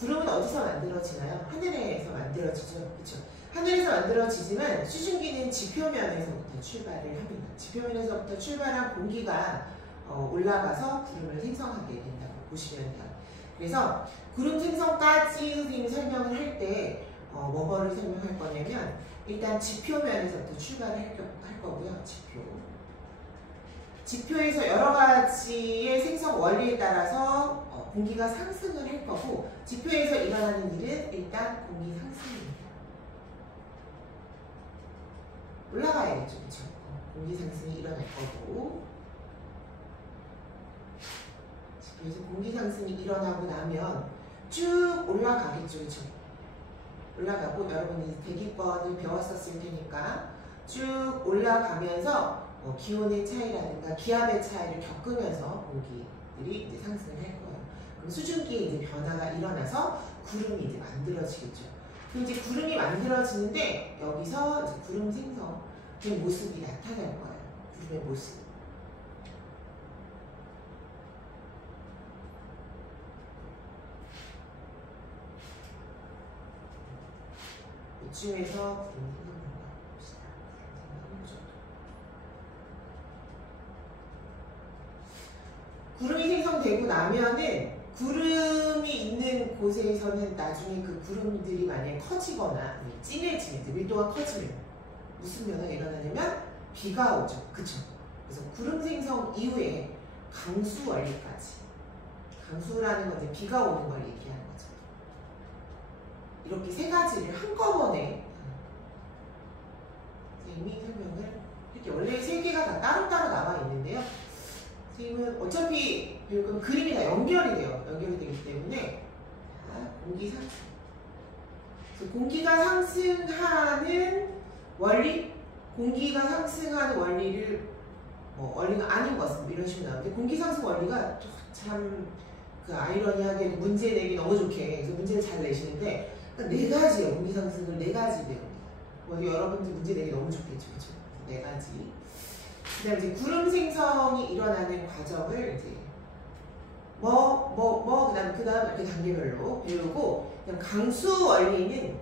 구름은 어디서 만들어지나요? 하늘에서 만들어지죠. 그렇죠? 하늘에서 만들어지지만 수증기는 지표면에서부터 출발을 합니다. 지표면에서부터 출발한 공기가 올라가서 구름을 생성하게 된다고 보시면 돼요. 그래서 구름 생성까지 선생님이 설명을 할 때 뭐를 설명할 거냐면 일단 지표면에서부터 출발을 할 거고요. 지표에서 여러 가지의 생성 원리에 따라서 공기가 상승을 할 거고, 지표에서 일어나는 일은 일단 공기 상승입니다. 올라가야겠죠, 그렇죠? 공기 상승이 일어날 거고, 지표에서 공기 상승이 일어나고 나면 쭉 올라가겠죠, 그렇죠? 올라가고, 여러분이 대기권을 배웠었을 테니까 쭉 올라가면서 기온의 차이라든가 기압의 차이를 겪으면서 공기들이 이제 상승을 할 거예요. 그럼 수증기에 이제 변화가 일어나서 구름이 이제 만들어지겠죠. 그럼 이제 구름이 만들어지는데 여기서 이제 구름 생성의 모습이 나타날 거예요. 구름의 모습. 이쯤에서 구름 생성을 봅시다. 구름이 생성되고 나면은 구름이 있는 곳에서는 나중에 그 구름들이 만약에 커지거나 진해지면, 밀도가 커지면 무슨 변화가 일어나냐면 비가 오죠. 그쵸? 그래서 구름 생성 이후에 강수 원리까지. 강수라는 건 이제 비가 오는 걸 얘기하는 거죠. 이렇게 세 가지를 한꺼번에 선생님이 설명을 이렇게, 원래 세 개가 다 따로따로 나와 있는데요. 선생님은 어차피 결국은 그림이 다 연결이 되기 때문에 공기 상승. 그래서 공기가 상승하는 원리, 공기가 상승하는 원리를 원리가 아닌 것은 이런 식으로 나오는데, 공기 상승 원리가 참 그 아이러니하게 문제 내기 너무 좋게 그래서 문제를 잘 내시는데, 네 가지예요. 공기 상승을 네 가지 배웁니다. 여러분들 문제 내기 너무 좋겠죠, 그렇죠? 네 가지. 그다음 이제 구름 생성이 일어나는 과정을 이제 그다음 이렇게 단계별로 배우고, 그다음 강수 원리는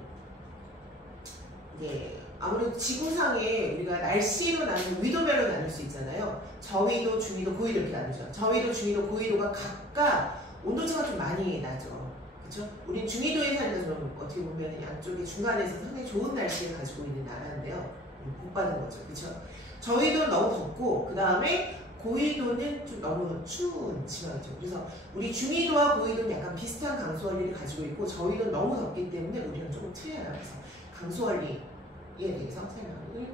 이제 아무래도 지구상에 우리가 날씨로 나누는 위도별로 나눌 수 있잖아요. 저위도, 중위도, 고위도 이렇게 나누죠. 저위도, 중위도, 고위도가 각각 온도차가 좀 많이 나죠. 그렇죠? 우린 중위도에 사니까 좀 어떻게 보면 양쪽에 중간에서 상당히 좋은 날씨를 가지고 있는 나라인데요. 복 받은 거죠, 그렇죠? 저위도는 너무 덥고, 그 다음에 고위도는 좀 너무 추운 지방이죠. 그래서 우리 중위도와 고위도는 약간 비슷한 강수 원리를 가지고 있고, 저위도는 너무 덥기 때문에 우리는 조금 틀려요. 그래서 강수 원리에 대해서 설명을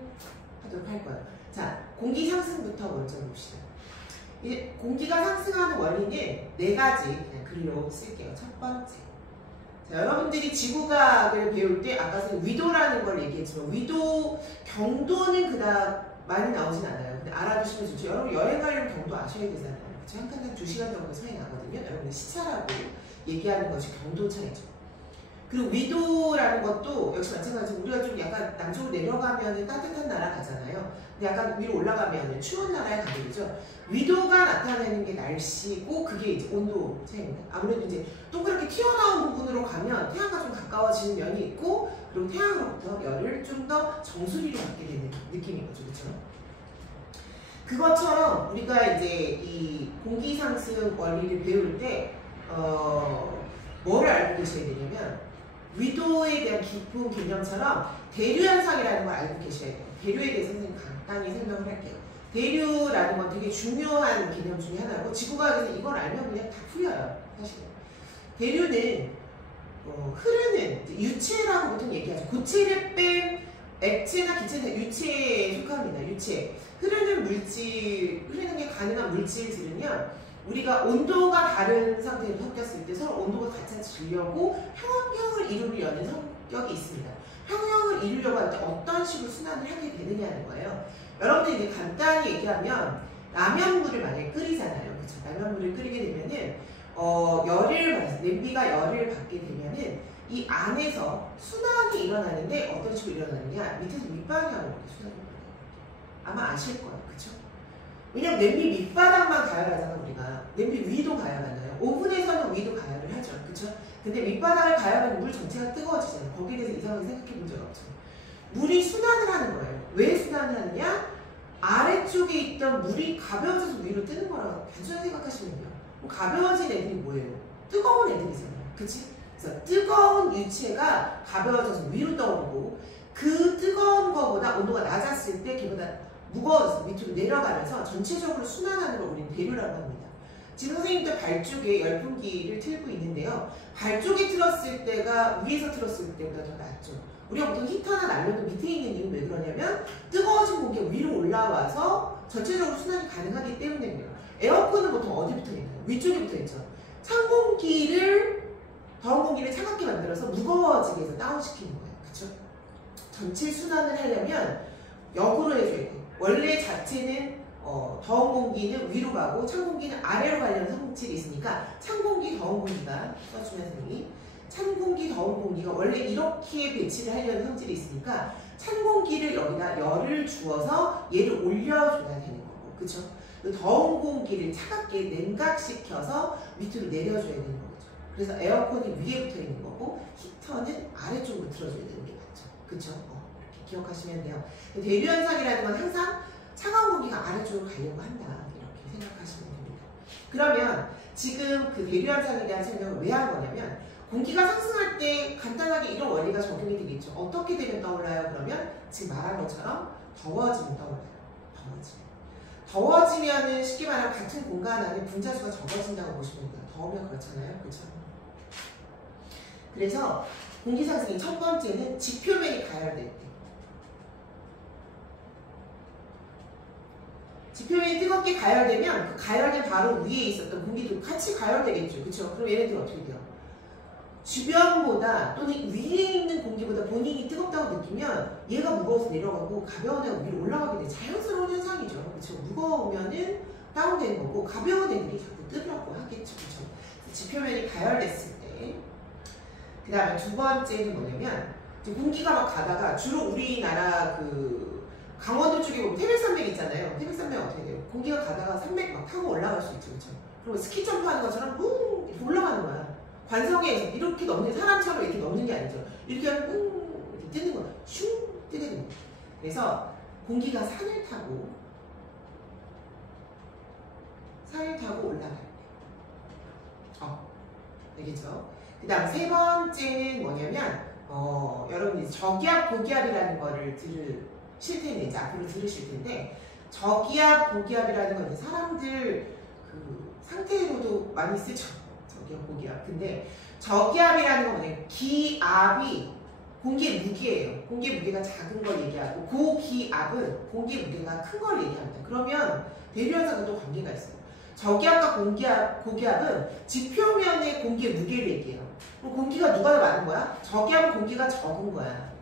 하도록 할 거예요. 자, 공기 상승부터 먼저 봅시다. 이제 공기가 상승하는 원리는 네 가지 그냥 글로 쓸게요. 첫 번째. 자, 여러분들이 지구과학을 배울 때 아까 위도라는 걸 얘기했지만, 위도, 경도는 그다음 많이 나오진 않아요. 근데 알아두시면 좋죠. 여러분 여행 가려면 경도 아셔야 되잖아요. 그렇죠? 한 칸당 2시간 정도 차이 나거든요. 여러분들 시차라고 얘기하는 것이 경도 차이죠. 그리고 위도라는 것도 역시 마찬가지로 우리가 좀 약간 남쪽으로 내려가면 따뜻한 나라 가잖아요. 근데 약간 위로 올라가면 추운 나라에 가게 되죠. 위도가 나타내는 게 날씨고, 그게 이제 온도 차이입니다. 아무래도 이제 동그랗게 튀어나온 부분으로 가면 태양과 좀 가까워지는 면이 있고, 그리고 태양으로부터 열을 좀 더 정수리로 받게 되는 느낌인 거죠, 그렇죠? 그것처럼 우리가 이제 이 공기 상승 원리를 배울 때 뭐를 알고 계셔야 되냐면, 위도에 대한 깊은 개념처럼 대류 현상이라는 걸 알고 계셔야 돼요. 대류에 대해서 선생님 간단히 설명을 할게요. 대류라는 건 되게 중요한 개념 중에 하나고, 지구과학에서 이걸 알면 그냥 다 풀려요, 사실은. 대류는 흐르는 유체라고 보통 얘기하죠. 고체를 뺀 액체나 기체는 유체에 속합니다. 유체. 흐르는 물질, 흐르는 게 가능한 물질들은요, 우리가 온도가 다른 상태로 섞였을 때 서로 온도가 같아지려고 평형을 이루려는 성격이 있습니다. 평형을 이루려고 할 때 어떤 식으로 순환을 하게 되느냐는 거예요. 여러분들이 이제 간단히 얘기하면, 라면물을 만약에 끓이잖아요. 그렇죠? 라면물을 끓이게 되면은 열을 받아서, 냄비가 열을 받게 되면은 이 안에서 순환이 일어나는데, 어떤 식으로 일어나느냐, 밑에서 윗방향으로 순환이 일어나요. 아마 아실 거예요. 그쵸? 왜냐면 냄비 밑바닥만 가열하잖아, 우리가. 냄비 위도 가열하나요? 오븐에서는 위도 가열을 하죠. 그쵸? 근데 밑바닥을 가열하면 물 전체가 뜨거워지잖아요. 거기에 대해서 이상하게 생각해 본 적 없죠. 물이 순환을 하는 거예요. 왜 순환을 하느냐? 아래쪽에 있던 물이 가벼워져서 위로 뜨는 거라고 단순히 생각하시면 돼요. 가벼워진 애들이 뭐예요? 뜨거운 애들이잖아요. 그치? 그래서 뜨거운 유체가 가벼워져서 위로 떠오르고 그 뜨거운 거보다 온도가 낮았을 때 걔보다 무거워져서 밑으로 내려가면서 전체적으로 순환하는 걸 우리는 대류라고 합니다. 지금 선생님도 발 쪽에 열풍기를 틀고 있는데요. 발 쪽에 틀었을 때가 위에서 틀었을 때보다 더 낫죠. 우리가 보통 히터나 난로도 밑에 있는 이유는 왜 그러냐면 뜨거워진 공기가 위로 올라와서 전체적으로 순환이 가능하기 때문입니다. 에어컨은 보통 어디 붙어 있나요? 위쪽에 붙어 있죠. 찬 공기를 더운 공기를 차갑게 만들어서 무거워지게 해서 다운시키는 거예요. 그쵸? 전체 순환을 하려면 역으로 해줘야 돼요. 원래 자체는 더운 공기는 위로 가고 찬 공기는 아래로 가려는 성질이 있으니까 찬 공기, 더운 공기가 써주면 선생님이 찬 공기, 더운 공기가 원래 이렇게 배치를 하려는 성질이 있으니까 찬 공기를 여기다 열을 주어서 얘를 올려줘야 되는 거고, 그쵸? 더운 공기를 차갑게 냉각시켜서 밑으로 내려줘야 되는 거죠. 그래서 에어컨이 위에 붙어 있는 거고 히터는 아래쪽으로 틀어줘야 되는 게 맞죠. 그쵸? 이렇게 기억하시면 돼요. 대류현상이라는 건 항상 차가운 공기가 아래쪽으로 가려고 한다. 이렇게 생각하시면 됩니다. 그러면 지금 그 대류현상에 대한 설명을 왜 한 거냐면 공기가 상승할 때 간단하게 이런 원리가 적용이 되겠죠. 어떻게 되면 떠올라요? 그러면 지금 말한 것처럼 더워지면 떠올라요. 더워지면은 쉽게 말하면 같은 공간 안에 분자수가 적어진다고 보시면 돼요. 더우면 그렇잖아요. 그렇죠? 그래서 공기 상승의 첫 번째는 지표면이 가열될 때. 지표면이 뜨겁게 가열되면 그 가열된 바로 위에 있었던 공기도 같이 가열되겠죠. 그렇죠? 그럼 얘네들은 어떻게 돼요? 주변보다 또는 위에 있는 공기보다 본인이 뜨겁다고 느끼면 얘가 무거워서 내려가고 가벼운 애가 위로 올라가게 돼. 자연스러운 현상이죠. 그렇죠? 무거우면은 다운되는 거고 가벼운 애들이 자꾸 뜨더라고 하겠죠. 그렇죠? 지표면이 가열됐을 때. 그 다음에 두 번째는 뭐냐면 공기가 막 가다가 주로 우리나라 그 강원도 쪽에 보면 태백산맥 있잖아요. 태백산맥 어떻게 돼요? 공기가 가다가 산맥 막 타고 올라갈 수 있죠. 그렇죠? 그리고 스키 점프하는 것처럼 이렇게 올라가는 거야. 관성에서 이렇게 넘는 사람처럼 이렇게 넘는 게 아니죠. 이렇게 하면 이렇게 뜨는 거야. 슝 뜨게 되는 거야. 그래서 공기가 산을 타고 올라갈 때. 알겠죠? 그 다음 세 번째는 뭐냐면 여러분이 저기압 고기압이라는 거를 들으실 텐데 이제 앞으로 들으실 텐데 저기압 고기압이라는 건 이제 사람들 그 상태로도 많이 쓰죠. 저기압 고기압. 근데 저기압이라는 건 뭐냐면 기압이 공기의 무게예요. 공기의 무게가 작은 걸 얘기하고 고기압은 공기의 무게가 큰 걸 얘기합니다. 그러면 대류현상과 또 관계가 있어요. 저기압과 고기압은 지표면의 공기의 무게를 얘기해요. 그럼 공기가 누가 더 많은 거야? 저기압은 공기가 적은 거야.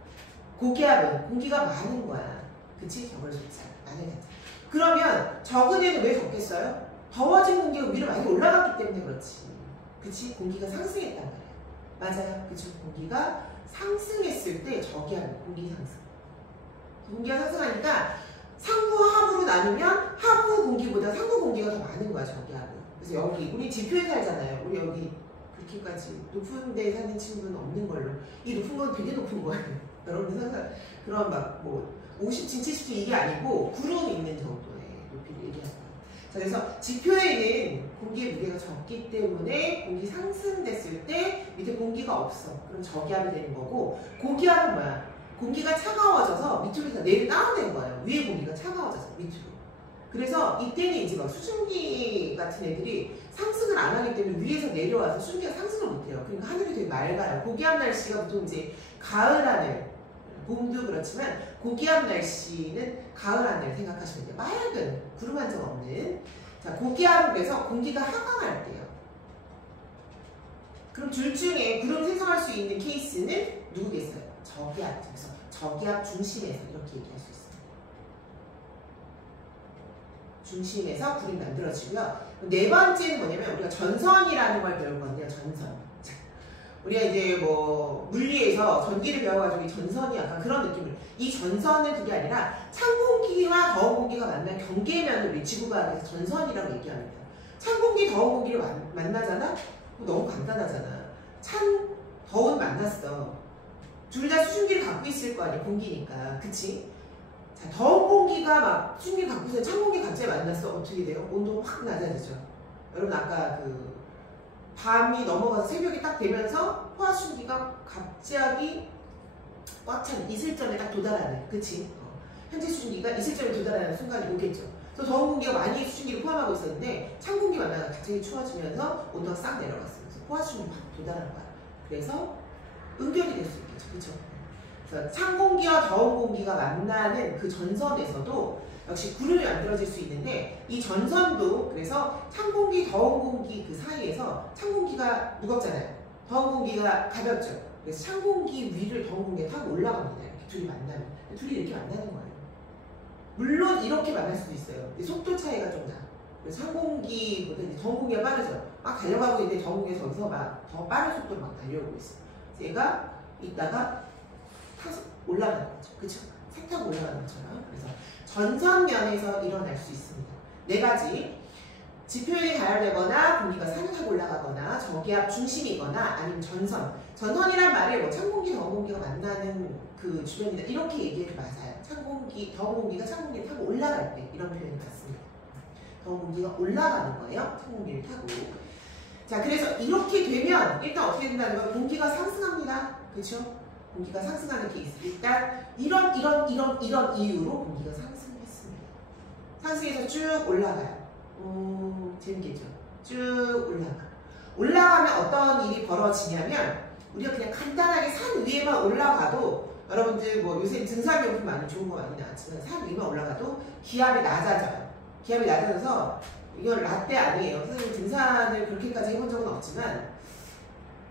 고기압은 공기가 많은 거야. 그치? 적을 숫자. 많은 숫자. 그러면 적은 애는 왜 적겠어요? 더워진 공기가 위로 많이 올라갔기 때문에 그렇지. 그치? 공기가 상승했단 말이야. 맞아요. 그치? 공기가 상승했을 때 저기압이 공기 상승. 공기가 상승하니까 상부 하부로 나누면 하부 공기보다 상부 공기가 더 많은 거야. 저기압은. 그래서 여기 우리 지표에 살잖아요. 우리 여기 그렇게까지 높은 데 사는 친구는 없는 걸로. 이 높은 건 되게 높은 거예요. 여러분 상상 그런 막 뭐 50층 70층 이게 아니고 구름 있는 정도의 높이를 얘기하는 거예요. 그래서 지표에는 공기의 무게가 적기 때문에 공기 상승됐을 때 밑에 공기가 없어. 그럼 저기압이 되는 거고 고기압은 뭐야? 공기가 차가워져서 밑으로 다 내려 다운된 거예요. 위에 공기가 차가워져서 밑으로. 그래서 이때는 이제 막 수증기 같은 애들이 상승을 안 하기 때문에 위에서 내려와서 수증기가 상승을 못해요. 그러니까 하늘이 되게 맑아요. 고기압 날씨가 보통 이제 가을 하늘, 봄도 그렇지만 고기압 날씨는 가을 하늘 생각하시면 돼요. 맑은 구름 한 점 없는. 자, 고기압은 그래서 공기가 하강할 때요. 그럼 둘 중에 구름 생성할 수 있는 케이스는 누구겠어요? 저기압. 그래서 저기압 중심에서 이렇게 얘기할 수 있어요. 중심에서 구름이 만들어지고요. 네 번째는 뭐냐면 우리가 전선이라는 걸 배울 건데요. 전선. 우리가 이제 뭐 물리에서 전기를 배워가지고 이 전선이 약간 그런 느낌을. 이 전선은 그게 아니라 찬 공기와 더운 공기가 만난 경계면을 우리 지구과학에서 전선이라고 얘기합니다. 찬 공기, 더운 공기를 만나잖아? 너무 간단하잖아. 더운 만났어. 둘 다 수증기를 갖고 있을 거 아니야, 공기니까. 그치? 자, 더운 공기가 막 수증기를 갖고 있어요. 찬 공기 갑자기 만났어. 어떻게 돼요? 온도가 확 낮아지죠. 여러분 아까 밤이 넘어가서 새벽이 딱 되면서 포화수증기가 갑자기 꽉 찬 이슬점에 딱 도달하는, 그치? 현재 수증기가 이슬점에 도달하는 순간이 오겠죠. 그래서 더운 공기가 많이 수증기를 포함하고 있었는데 찬 공기 만나가 갑자기 추워지면서 온도가 싹 내려갔어요. 그래서 포화수증기 막 도달한 거야. 그래서 응결이 될 수 있겠죠. 그쵸? 그래서 찬 공기와 더운 공기가 만나는 그 전선에서도 역시 구름이 만들어질 수 있는데 이 전선도 그래서 찬 공기, 더운 공기 그 사이에서 찬 공기가 무겁잖아요. 더운 공기가 가볍죠. 그래서 찬 공기 위를 더운 공기가 타고 올라갑니다. 이렇게 둘이 만나면. 둘이 이렇게 만나는 거예요. 물론 이렇게 만날 수도 있어요. 속도 차이가 좀 나. 그래서 찬 공기보다 이제 더운 공기가 빠르죠. 막 달려가고 있는데 더운 공기가 저기서 막 더 빠른 속도로 막 달려오고 있어요. 그래서 얘가 이따가 타서 올라가는 거죠. 그쵸? 새 타고 올라가는 것처럼. 그래서 전선면에서 일어날 수 있습니다. 네 가지. 지표율이 가열되거나 공기가 산을 타고 올라가거나 저기압 중심이거나 아니면 전선. 전선이란 말을 뭐 찬 공기, 더운 공기가 만나는 그 주변이다. 이렇게 얘기해도 맞아요. 찬 공기, 더운 공기가 찬 공기를 타고 올라갈 때 이런 표현이 맞습니다. 더운 공기가 올라가는 거예요. 찬 공기를 타고. 자, 그래서 이렇게 되면 일단 어떻게 된다는 건 공기가 상승합니다. 그렇죠? 공기가 상승하는 케이스. 일단 이런 이유로 공기가 상승했습니다. 상승해서 쭉 올라가요. 재밌겠죠? 쭉 올라가면 어떤 일이 벌어지냐면 우리가 그냥 간단하게 산 위에만 올라가도 여러분들 뭐 요새 등산용품 많이 좋은 거 많이 나왔지만 산 위만 올라가도 기압이 낮아져요. 기압이 낮아져서 이건 라떼 아니에요. 선생님 등산을 그렇게까지 해본 적은 없지만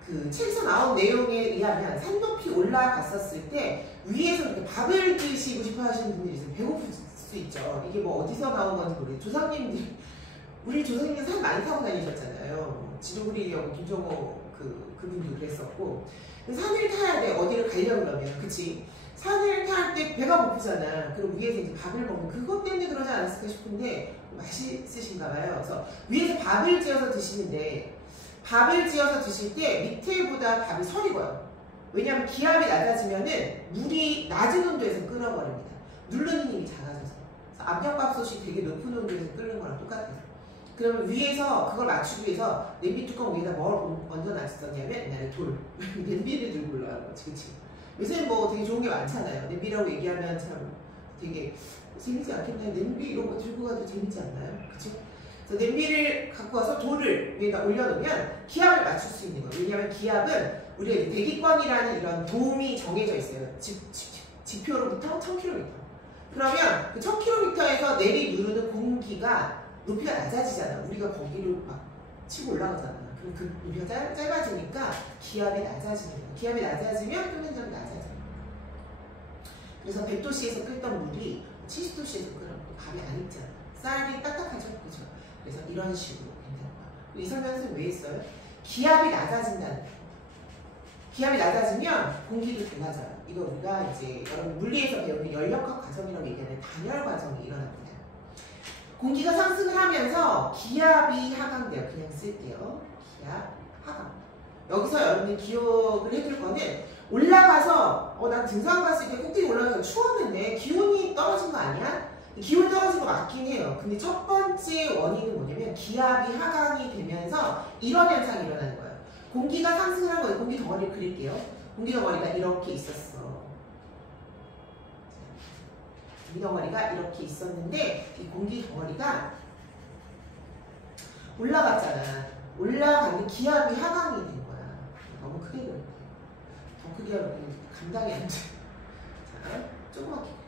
그 책에서 나온 내용에 의하면 산 높이 올라갔었을 때 위에서 이렇게 밥을 드시고 싶어 하시는 분들이 있어요. 배고플 수 있죠. 이게 뭐 어디서 나온 건지 모르겠어요. 우리 조상님들 산 많이 타고 다니셨잖아요. 지도그리려고 김정호 그분도 그랬었고. 산을 타야 돼. 어디를 가려고 그러면. 그치? 산을 탈 때 배가 고프잖아. 그리고 위에서 이제 밥을 먹는 그것 때문에 그러지 않았을까 싶은데 맛있으신가 봐요. 그래서 위에서 밥을 지어서 드시는데 밥을 지어서 드실 때 밑에보다 밥이 설익어요. 왜냐하면 기압이 낮아지면은 물이 낮은 온도에서 끓어버립니다. 누르는 힘이 작아져서. 그래서 압력밥솥이 되게 높은 온도에서 끓는 거랑 똑같아요. 그러면 위에서 그걸 맞추기 위해서 냄비 뚜껑 위에다 뭘 먼저 놨었냐면 옛날에 돌. 냄비를 들고 올라가는 거지. 그치? 요새는 뭐 되게 좋은 게 많잖아요. 냄비라고 얘기하면 참 되게 재밌지 않겠나요? 냄비 이런 거 들고 가도 재밌지 않나요? 그쵸? 그래서 냄비를 갖고 와서 돌을 위에다 올려놓으면 기압을 맞출 수 있는 거예요. 왜냐하면 기압은 우리가 대기권이라는 이런 도움이 정해져 있어요. 지표로부터 1000km. 그러면 그 1000km에서 내리 누르는 공기가 높이가 낮아지잖아. 우리가 거기를 막 치고 올라가잖아. 그럼 그 높이가 짧아지니까 기압이 낮아지는 거야. 기압이 낮아지면 표면적이 낮아져요. 그래서 100도씨에서 끓던 물이 70도씨에서 끓으면 밥이 안 익잖아. 쌀이 딱딱하죠. 그죠? 그래서 이런 식으로 된다는 거야. 이 설명은 왜 했어요? 기압이 낮아진다는 거야. 기압이 낮아지면 공기도 달라져요. 이거 우리가 이제 여러분 물리에서 배우는 연력학 과정이라고 얘기하는 단열 과정이 일어납니다. 공기가 상승을 하면서 기압이 하강돼요. 그냥 쓸게요. 기압 하강. 여기서 여러분들 기억을 해둘 거는 올라가서 난 등산 갔을 때 꼭대기 올라가서 추웠는데 기온이 떨어진 거 아니야? 기온이 떨어진 거 맞긴 해요. 근데 첫 번째 원인은 뭐냐면 기압이 하강이 되면서 이런 현상이 일어나는 거예요. 공기가 상승을 한 거예요. 공기 덩어리를 그릴게요. 공기 덩어리가 이렇게 있었어. 공기 덩어리가 이렇게 있었는데 이 공기 덩어리가 올라갔잖아. 올라갔는데 기압이 하강이 된 거야. 너무 크게 그렸대. 더 크게 하면 감당이 안 돼. 자, 조그맣게 그릴게요.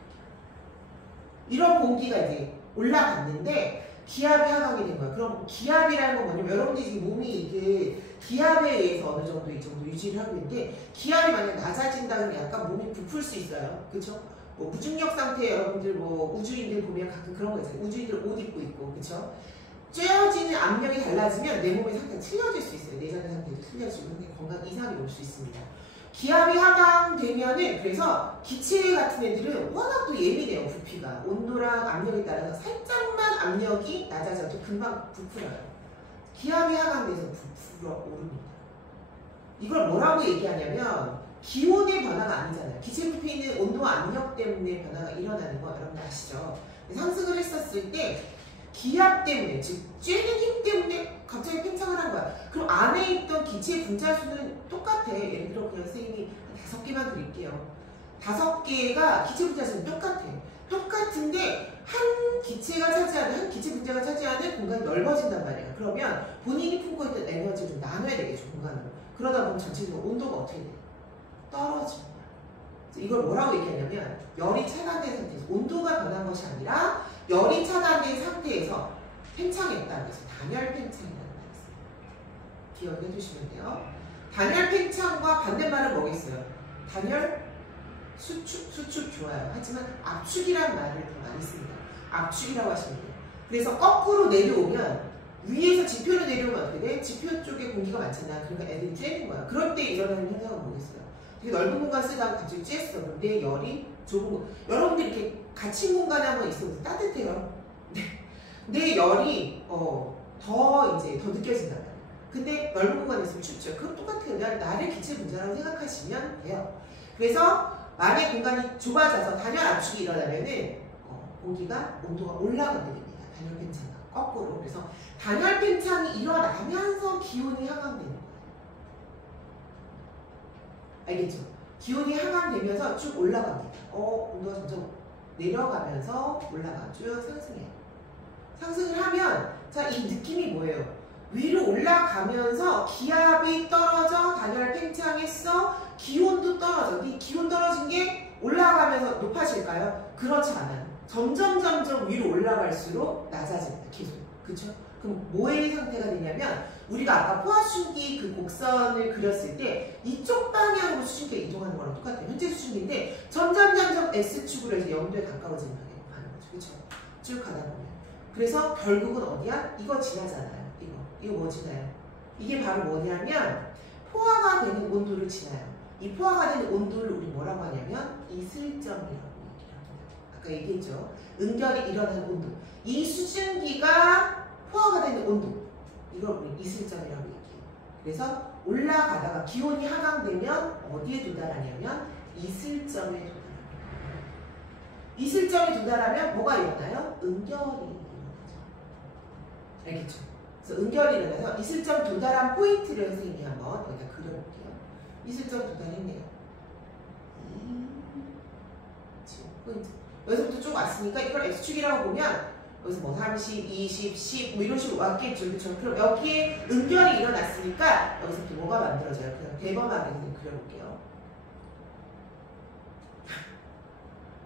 이런 공기가 이제 올라갔는데 기압이 하강이 된 거야. 그럼 기압이라는 건 뭐냐면 여러분들이 지금 몸이 이게 기압에 의해서 어느 정도 이 정도 유지를 하고 있는데 기압이 만약 낮아진다 그러면 약간 몸이 부풀 수 있어요. 그쵸? 뭐 무중력 상태 여러분들 뭐 우주인들 보면 가끔 그런 거 있어요. 우주인들 옷 입고 있고 그쵸? 쬐어지는 압력이 달라지면 내 몸의 상태가 틀려질 수 있어요. 내장의 상태도 틀려지고 건강 이상이 올 수 있습니다. 기압이 하강되면은 그래서 기체 같은 애들은 워낙 또 예민해요. 부피가 온도랑 압력에 따라서 살짝만 압력이 낮아져도 금방 부풀어요. 기압이 하강돼서 부풀어 오릅니다. 이걸 뭐라고 얘기하냐면 기온의 변화가 아니잖아요. 기체 부피는 온도 압력 때문에 변화가 일어나는 거 여러분 아시죠? 상승을 했었을 때 기압 때문에, 즉 쬐는 힘 때문에 갑자기 팽창을 한 거야. 그럼 안에 있던 기체 분자 수는 똑같아. 예를 들어 그냥 선생님이 5개만 그릴게요. 5개가 기체 분자 수는 똑같아. 똑같은데 한 기체가 차지하는, 한 기체 분자가 차지하는 공간이 넓어진단 말이야. 그러면 본인이 품고 있던 에너지를 좀 나눠야 되겠죠, 공간으로. 그러다 보면 전체적으로 온도가 어떻게 돼? 떨어집니다. 이걸 뭐라고 얘기하냐면 열이 차단된 상태에서 온도가 변한 것이 아니라 열이 차단된 상태에서 팽창했다는 것을 단열 팽창이라는 말이 있어요. 기억해 두시면 돼요. 단열 팽창과 반대말은 뭐겠어요? 단열 수축, 수축 좋아요. 하지만 압축이라는 말을 더 많이 씁니다. 압축이라고 하시면 돼요. 그래서 거꾸로 내려오면 위에서 지표로 내려오면 어떻게 돼? 지표 쪽에 공기가 많잖아. 그러니까 애들이 쬐는 거야. 그럴 때 일어나는 현상은 뭐겠어요? 되게 넓은 공간 쓰다가 갑자기 쬐어. 근데 열이 좁은 거. 여러분들 이렇게 갇힌 공간에 한번 있어도 따뜻해요. 내 열이 더 느껴진단 말이에요. 근데 넓은 공간에 있으면 춥죠. 그럼 똑같아요. 나를 기체 분자라고 생각하시면 돼요. 그래서 만약 공간이 좁아져서 단열 압축이 일어나면은 공기가 온도가 올라가게 됩니다. 단열 팽창 거꾸로. 그래서 단열 팽창이 일어나면서 기온이 하강되는 거예요. 알겠죠? 기온이 하강되면서 쭉 올라갑니다. 온도가 점점 내려가면서 올라가죠. 상승해요. 상승을 하면 자, 이 느낌이 뭐예요? 위로 올라가면서 기압이 떨어져 단열 팽창했어. 기온도 떨어져. 이 기온 떨어진 게 올라가면서 높아질까요? 그렇지 않아요. 점점 위로 올라갈수록 낮아집니다. 계속. 그쵸? 그럼 뭐의 상태가 되냐면 우리가 아까 포화수증기 그 곡선을 그렸을 때 이쪽 방향으로 수증기가 이동하는 거랑 똑같아요. 현재 수증기인데 점점 S축으로 해서 0도에 가까워지는 방향으로 가는 거죠. 그쵸? 쭉 가다 보면. 그래서 결국은 어디야? 이거 지나잖아요. 이거 뭐 지나요? 이게 바로 뭐냐면 포화가 되는 온도를 지나요. 이 포화가 되는 온도를 우리 뭐라고 하냐면 이슬점이라고 얘기를 합니다. 아까 얘기했죠. 응결이 일어나는 온도. 이 수증기가 포화가 되는 온도. 이걸 우리 이슬점이라고 얘기해요. 그래서 올라가다가 기온이 하강되면 어디에 도달하냐면 이슬점에 도달합니다. 이슬점에 도달하면 뭐가 일어나요? 응결이 일어나죠. 알겠죠? 그래서 응결이 일어나서 이슬점 도달한 포인트를 선생님이 한번 여기다 그려볼게요. 이슬점 도달했네요. 지금 포인트. 여기서부터 쭉 왔으니까 이걸 X축이라고 보면 여기서 뭐 30, 20, 10 뭐 이런 식으로 왔겠죠. 그렇죠? 그럼 여기에 응결이 일어났으니까 여기서부터 뭐가 만들어져요? 그냥 대범하게 그냥 그려볼게요.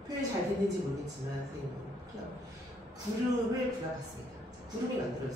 표현이 잘 됐는지 모르겠지만 선생님은 구름을 그려봤습니다. 구름이 만들어졌어요.